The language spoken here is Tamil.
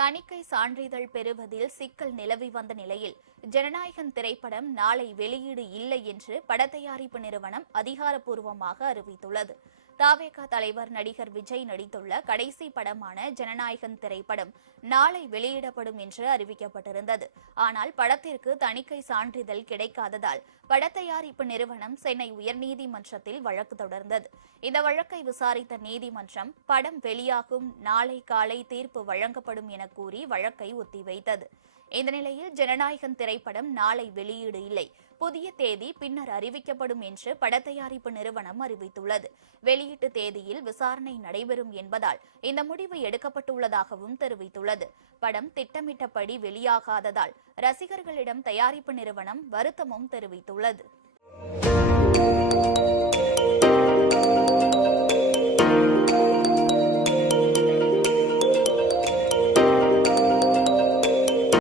தணிக்கை சான்றிதழ் பெறுவதில் சிக்கல் நிலவி வந்த நிலையில் ஜனநாயகன் திரைப்படம் நாளை வெளியீடு இல்லை என்று படத்தயாரிப்பு நிறுவனம் அதிகாரப்பூர்வமாக அறிவித்துள்ளது. தவேக தலைவர் நடிகர் விஜய் நடித்துள்ள கடைசி படமான ஜனநாயகன் திரைப்படம் நாளை வெளியிடப்படும் என்று அறிவிக்கப்பட்டிருந்தது. ஆனால் படத்திற்கு தணிக்கை சான்றிதழ் கிடைக்காததால் படத்தயாரிப்பு நிறுவனம் சென்னை உயர்நீதிமன்றத்தில் வழக்கு தொடர்ந்தது. இந்த வழக்கை விசாரித்த நீதிமன்றம் படம் வெளியாகும் நாளை காலை தீர்ப்பு வழங்கப்படும் என கூறி வழக்கை ஒத்திவைத்தது. இந்த நிலையில் ஜனநாயகன் திரைப்படம் நாளை வெளியீடு இல்லை, புதிய தேதி பின்னர் அறிவிக்கப்படும் என்று படத்தயாரிப்பு நிறுவனம் அறிவித்துள்ளது. வெளியீட்டு தேதியில் விசாரணை நடைபெறும் என்பதால் இந்த முடிவு எடுக்கப்பட்டுள்ளதாகவும் தெரிவித்துள்ளது. படம் திட்டமிட்டபடி வெளியாகாததால் ரசிகர்களிடம் தயாரிப்பு நிறுவனம் வருத்தமும் தெரிவித்துள்ளது.